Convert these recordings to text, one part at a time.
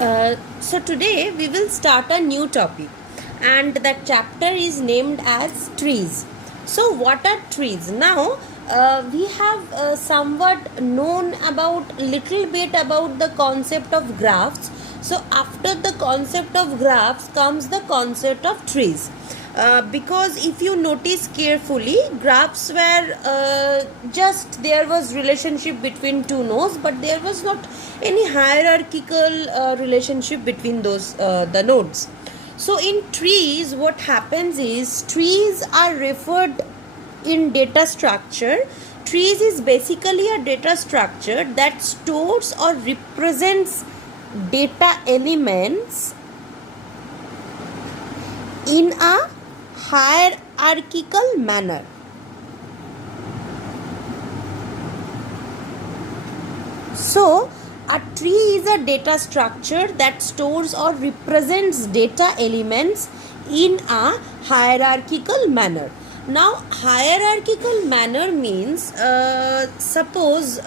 So today we will start a new topic, and that chapter is named as trees. So what are trees? Now we have somewhat known about little bit about the concept of graphs. So after the concept of graphs comes the concept of trees. Because if you notice carefully, graphs were just there was relationship between two nodes, but there was not any hierarchical relationship between those the nodes. So in trees, what happens is trees are referred in data structure. Trees is basically a data structure that stores or represents data elements in a hierarchical manner. So, a tree is a data structure that stores or represents data elements in a hierarchical manner. Now, hierarchical manner means suppose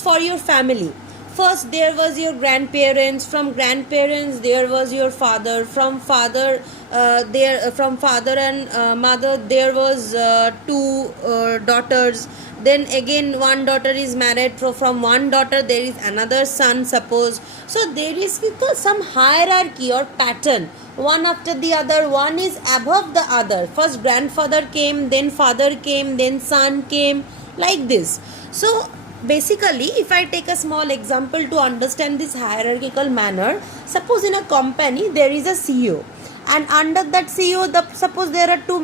for your family. First, there was your grandparents. From grandparents, there was your father. From father and mother, there was two daughters. Then again, one daughter is married. From one daughter, there is another son. Suppose so, there is some hierarchy or pattern. One after the other, one is above the other. First, grandfather came, then father came, then son came, like this. So basically, if I take a small example to understand this hierarchical manner, suppose in a company there is a CEO, and under that CEO, suppose there are two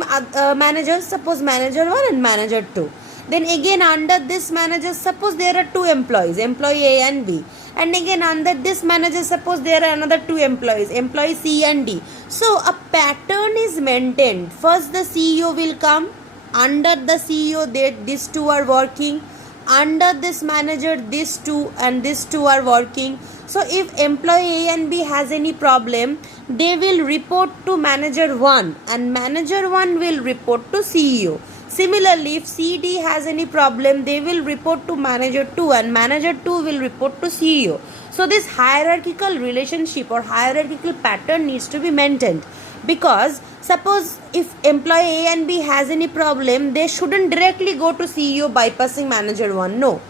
managers, suppose manager 1 and manager 2. Then again under this manager, suppose there are two employees, employee A and B. And again under this manager, suppose there are another two employees, employee C and D. So a pattern is maintained. First the CEO will come, under the CEO these two are working, under this manager these two and these two are working. So if employee A and B has any problem, they will report to manager 1 and manager 1 will report to CEO. Similarly, if CD has any problem, they will report to manager 2 and manager 2 will report to CEO. So this hierarchical relationship or hierarchical pattern needs to be maintained, because suppose if employee A and B has any problem, they shouldn't directly go to CEO bypassing manager 1. No,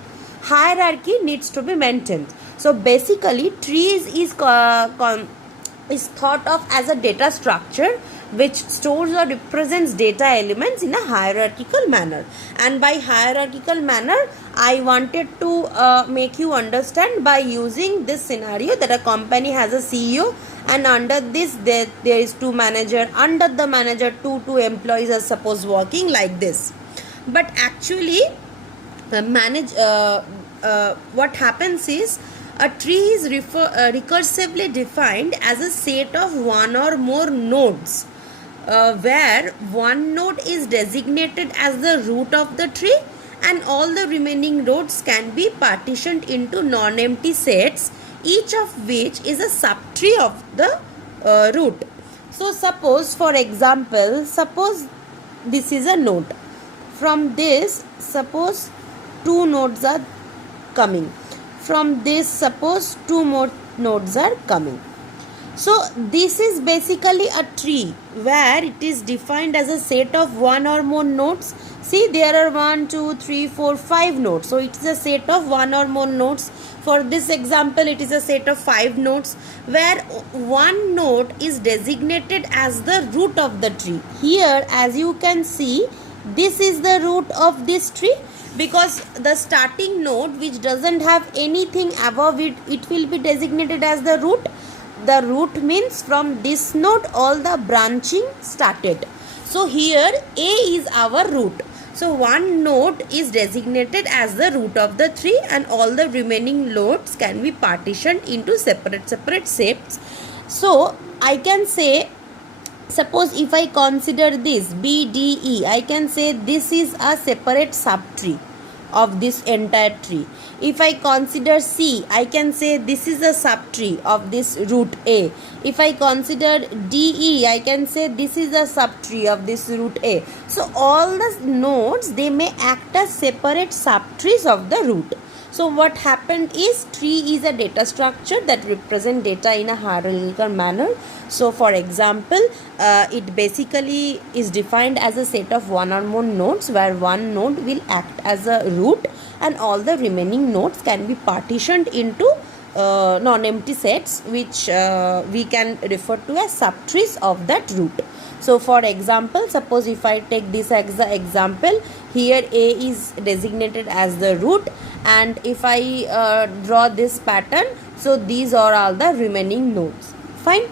hierarchy needs to be maintained. So basically, trees is thought of as a data structure which stores or represents data elements in a hierarchical manner. And by hierarchical manner, I wanted to make you understand by using this scenario that a company has a CEO, and under this there is two manager, under the manager two employees are suppose working, like this. But actually what happens is, a tree is recursively defined as a set of one or more nodes, where one node is designated as the root of the tree and all the remaining nodes can be partitioned into non-empty sets, each of which is a subtree of the root. So suppose, for example, suppose this is a node. From this, suppose two nodes are coming. From this, suppose two more nodes are coming. So this is basically a tree where it is defined as a set of one or more nodes. See, there are 1, 2, 3, 4, 5 nodes. So it is a set of one or more nodes. For this example, it is a set of 5 nodes where one node is designated as the root of the tree. Here, as you can see, this is the root of this tree, because the starting node which doesn't have anything above it, it will be designated as the root. The root means from this node all the branching started. So here A is our root. So one node is designated as the root of the tree and all the remaining nodes can be partitioned into separate sets. So I can say, suppose if I consider this B, D, E, I can say this is a separate subtree of this entire tree. If I consider C, I can say this is a subtree of this root A. If I consider DE, I can say this is a subtree of this root A. So all the nodes, they may act as separate subtrees of the root. So what happened is, tree is a data structure that represent data in a hierarchical manner. So for example, it basically is defined as a set of one or more nodes where one node will act as a root, and all the remaining nodes can be partitioned into non-empty sets, which we can refer to as subtrees of that root. So for example, suppose if I take this as the example, here A is designated as the root, and if I draw this pattern, so these are all the remaining nodes. Fine.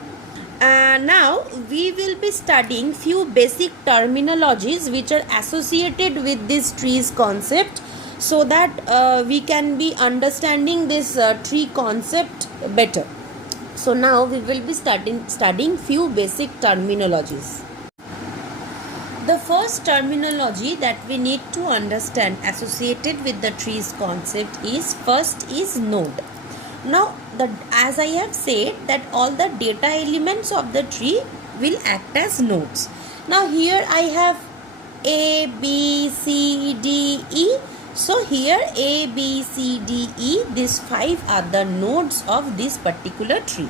Now we will be studying few basic terminologies which are associated with this trees concept, so that we can be understanding this tree concept better. So now we will be studying few basic terminologies. The first terminology that we need to understand associated with the trees concept is, first is node. Now as I have said that all the data elements of the tree will act as nodes. Now here I have A, B, C, D, E. So here A, B, C, D, E, these 5 are the nodes of this particular tree.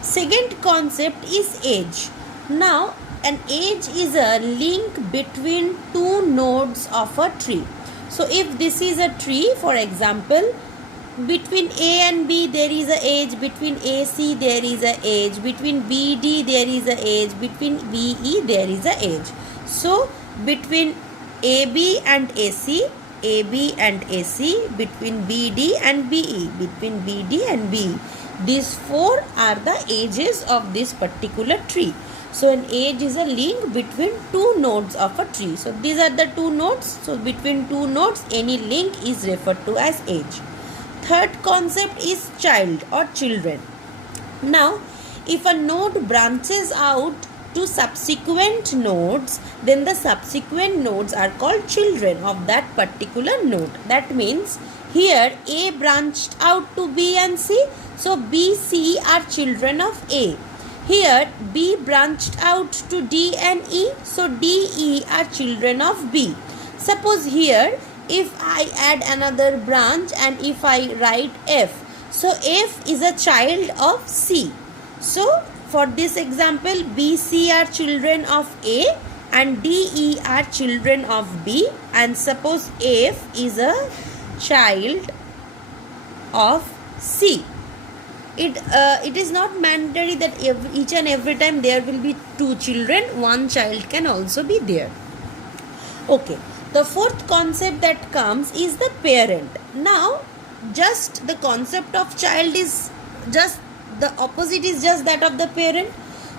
Second concept is edge. Now an edge is a link between two nodes of a tree. So if this is a tree, for example, between A and B there is a edge, between AC there is a edge, between BD there is a edge, between BE there is a edge. So between AB and AC, AB and AC, between BD and BE, between BD and BE, these 4 are the edges of this particular tree. So an edge is a link between two nodes of a tree. So these are the two nodes. So between two nodes, any link is referred to as edge. Third concept is child or children. Now if a node branches out to subsequent nodes, then the subsequent nodes are called children of that particular node. That means here A branched out to B and C, so B, C are children of A. Here B branched out to D and E, so D, E are children of B. Suppose here if I add another branch and if I write F, so F is a child of C. So for this example, B, C are children of A and D, E are children of B, and suppose F is a child of C. It is not mandatory that each and every time there will be two children, one child can also be there. Okay. The fourth concept that comes is the parent. Now just the concept of child is just the opposite, is just that of the parent.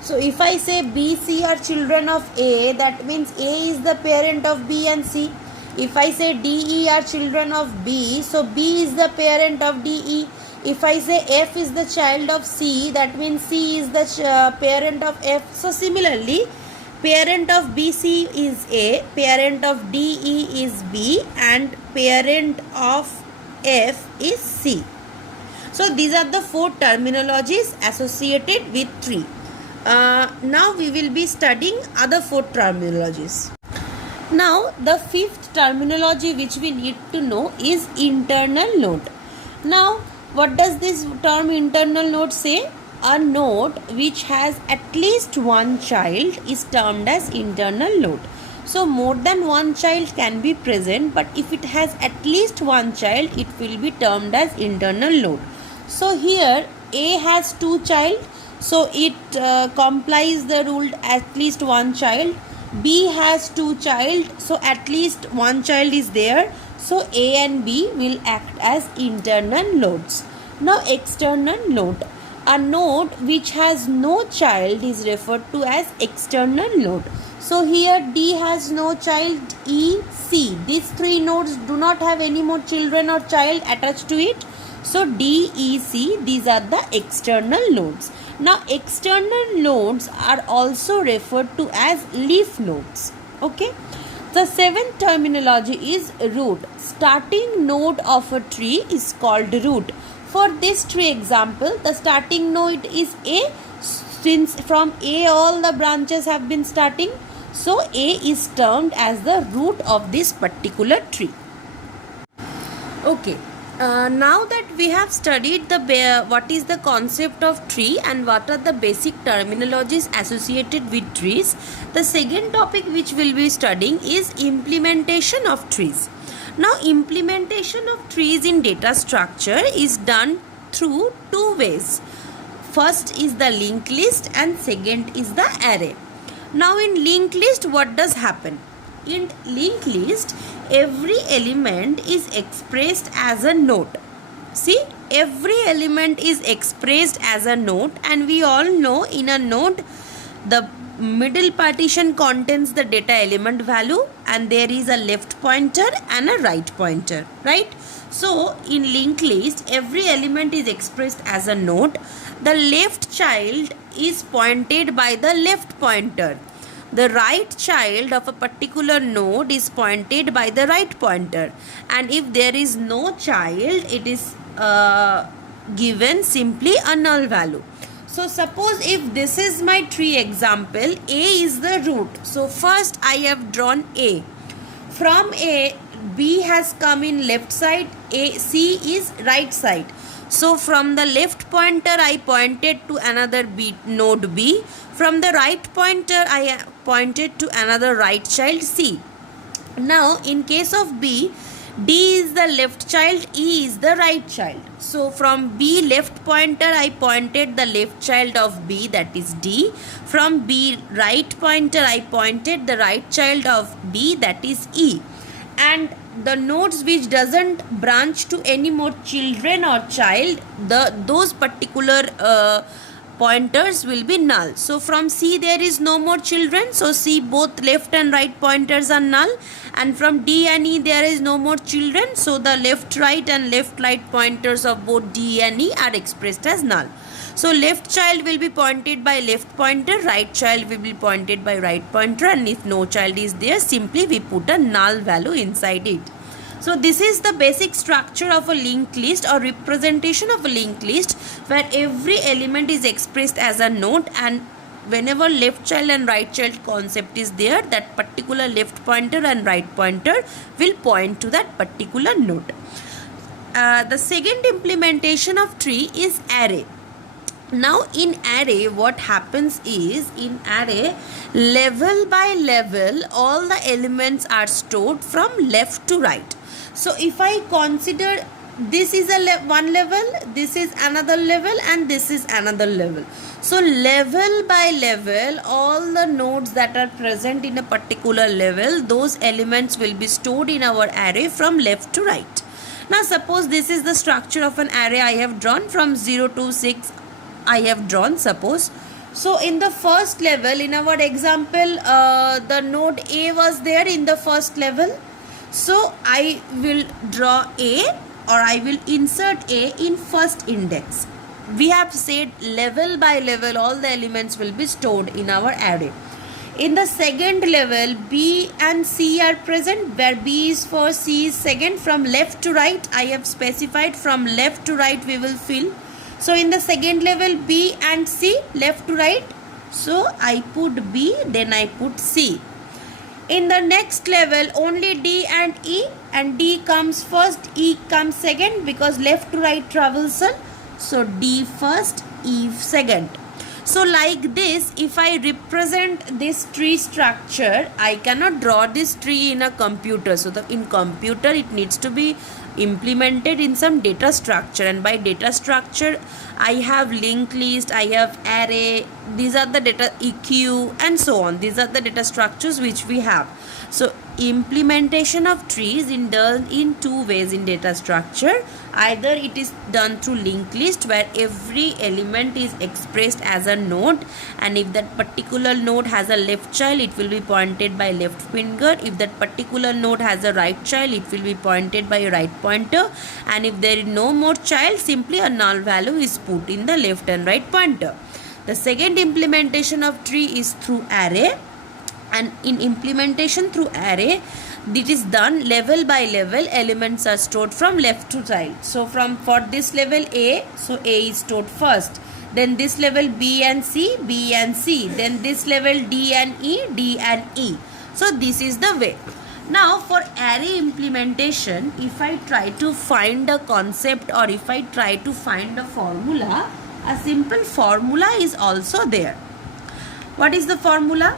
So if I say B, C are children of A, that means A is the parent of B and C. If I say D, E are children of B, so B is the parent of D, E. If I say F is the child of C, that means C is the parent of F. So similarly, parent of BC is A, parent of DE is B, and parent of F is C. So these are the 4 terminologies associated with tree. Now we will be studying other 4 terminologies. Now the 5th terminology which we need to know is internal node. Now what does this term internal node say? A node which has at least one child is termed as internal node. So more than one child can be present, but if it has at least one child, it will be termed as internal node. So here A has 2 child, so it complies the rule at least one child. B has 2 child, so at least one child is there. So A and B will act as internal nodes. Now external node. A node which has no child is referred to as external node. So here D has no child, E, C. These 3 nodes do not have any more children or child attached to it. So D, E, C, these are the external nodes. Now external nodes are also referred to as leaf nodes. Okay. The 7th terminology is root. Starting node of a tree is called root. For this tree example, the starting node is A. Since from A all the branches have been starting, so A is termed as the root of this particular tree. Okay. Now that we have studied what is the concept of tree and what are the basic terminologies associated with trees, the second topic which we'll be studying is implementation of trees. Now, implementation of trees in data structure is done through two ways. First is the linked list and second is the array. Now, in linked list, what does happen? In linked list, every element is expressed as a node. See, every element is expressed as a node, and we all know in a node the middle partition contains the data element value, and there is a left pointer and a right pointer, right? So in linked list, every element is expressed as a node. The left child is pointed by the left pointer. The right child of a particular node is pointed by the right pointer, and if there is no child, it is given simply a null value. So suppose if this is my tree example, A is the root. So first I have drawn A. From A, B has come in left side, C is right side. So from the left pointer I pointed to another node B. From the right pointer I pointed to another right child C. Now in case of B, D is the left child, E is the right child. So from B left pointer I pointed the left child of B, that is D. From B right pointer I pointed the right child of D, that is E. And the nodes which doesn't branch to any more children or child, those particular pointers will be null. So from C there is no more children, so C both left and right pointers are null, and from D and E there is no more children, so the left right and left right pointers of both D and E are expressed as null. So left child will be pointed by left pointer, right child will be pointed by right pointer, and if no child is there, simply we put a null value inside it. So this is the basic structure of a linked list or representation of a linked list, where every element is expressed as a node, and whenever left child and right child concept is there, that particular left pointer and right pointer will point to that particular node. The second implementation of tree is array. Now in array, what happens is, in array, level by level all the elements are stored from left to right. So if I consider this is a one level, this is another level, and this is another level. So level by level, all the nodes that are present in a particular level, those elements will be stored in our array from left to right. Now suppose this is the structure of an array I have drawn from 0 to 6 I have drawn, suppose. So in the first level, in our example, the node A was there in the first level. So I will draw A, or I will insert A in first index. We have said level by level all the elements will be stored in our array. In the second level, B and C are present, where B is first, C is second. From left to right, I have specified from left to right we will fill. So in the second level, B and C, left to right. So I put B, then I put C. In the next level, only D and E, and D comes first, E comes second, because left to right traversal. So D first, E second. So like this, if I represent this tree structure, I cannot draw this tree in a computer. So in computer it needs to be implemented in some data structure, and by data structure I have linked list, I have array, these are the data EQ and so on. These are the data structures which we have. So implementation of trees is done in two ways in data structure. Either it is done through linked list, where every element is expressed as a node, and if that particular node has a left child, it will be pointed by left finger. If that particular node has a right child, it will be pointed by a right pointer, and if there is no more child, simply a null value is put in the left and right pointer. The second implementation of tree is through array, and in implementation through array, it is done level by level. Elements are stored from left to right. So for this level A, so A is stored first. Then this level B and C, then this level D and E, D and E. So this is the way. Now for array implementation, if I try to find a concept or if I try to find a formula, a simple formula is also there. What is the formula?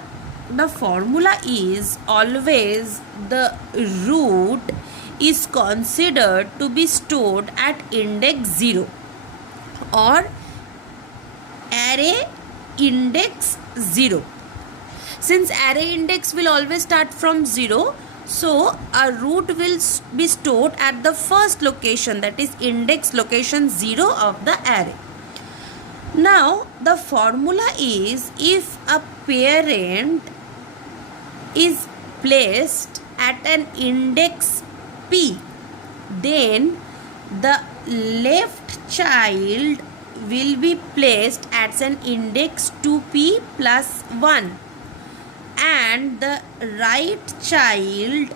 The formula is always the root is considered to be stored at index 0 or array index 0. Since array index will always start from 0, so a root will be stored at the first location, that is index location 0 of the array. Now the formula is, if a parent is placed at an index p, then the left child will be placed at an index 2p plus 1 and the right child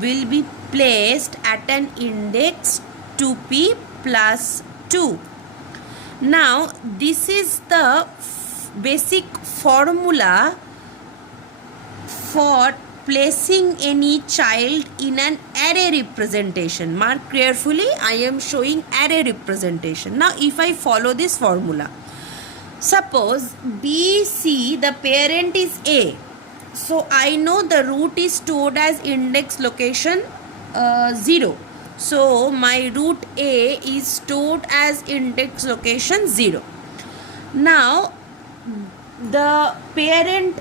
will be placed at an index 2p plus 2. Now this is the basic formula for placing any child in an array representation. Mark carefully, I am showing array representation. Now if I follow this formula, suppose BC, the parent is A. So I know the root is stored as index location 0. So my root A is stored as index location 0. Now the parent,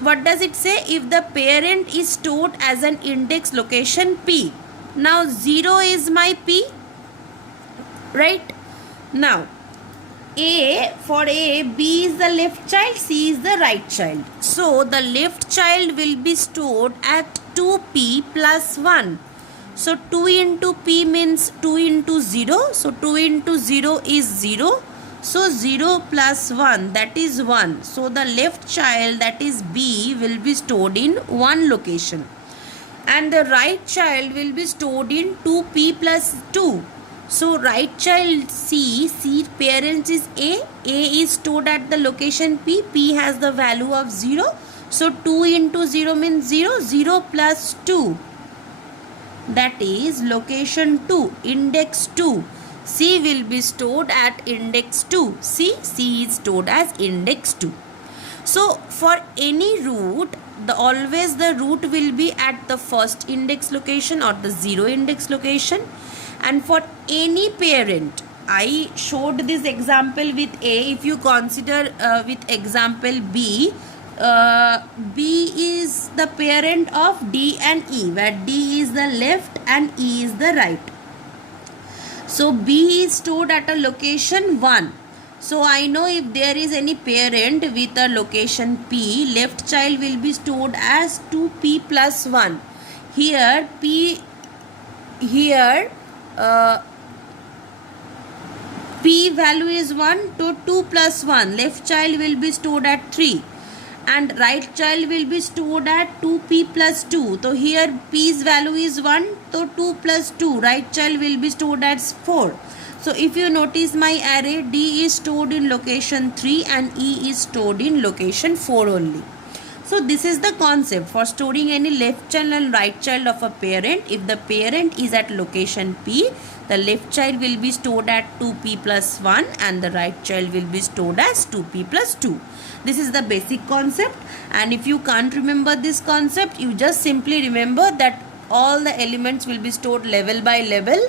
what does it say? If the parent is stored as an index location P. Now 0 is my P, right? Now for A, B is the left child, C is the right child. So the left child will be stored at 2P plus 1. So 2 into P means 2 into 0. So 2 into 0 is 0. So 0 plus 1, that is 1. So the left child, that is B, will be stored in one location. And the right child will be stored in 2P plus 2. So right child C parent is A is stored at the location P, P has the value of 0. So 2 into 0 means 0, 0 plus 2, that is location 2, index 2. C will be stored at index 2. C is stored as index 2. So for any root, always the root will be at the first index location or the 0 index location. And for any parent, I showed this example with A. If you consider with example B, B is the parent of D and E, where D is the left and E is the right. So B is stored at a location 1. So I know if there is any parent with a location P, left child will be stored as 2P plus 1. Here P value is 1, so 2 plus 1, left child will be stored at 3 and right child will be stored at 2P plus 2. So here P's value is 1, so 2 plus 2, right child will be stored as 4. So if you notice my array, D is stored in location 3 and E is stored in location 4 only. So this is the concept for storing any left child and right child of a parent. If the parent is at location P, the left child will be stored at 2P plus 1 and the right child will be stored as 2P plus 2. This is the basic concept, and if you can't remember this concept, you just simply remember that all the elements will be stored level by level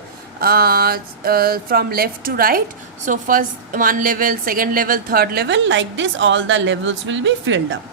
from left to right. So first one level, second level, third level, like this all the levels will be filled up.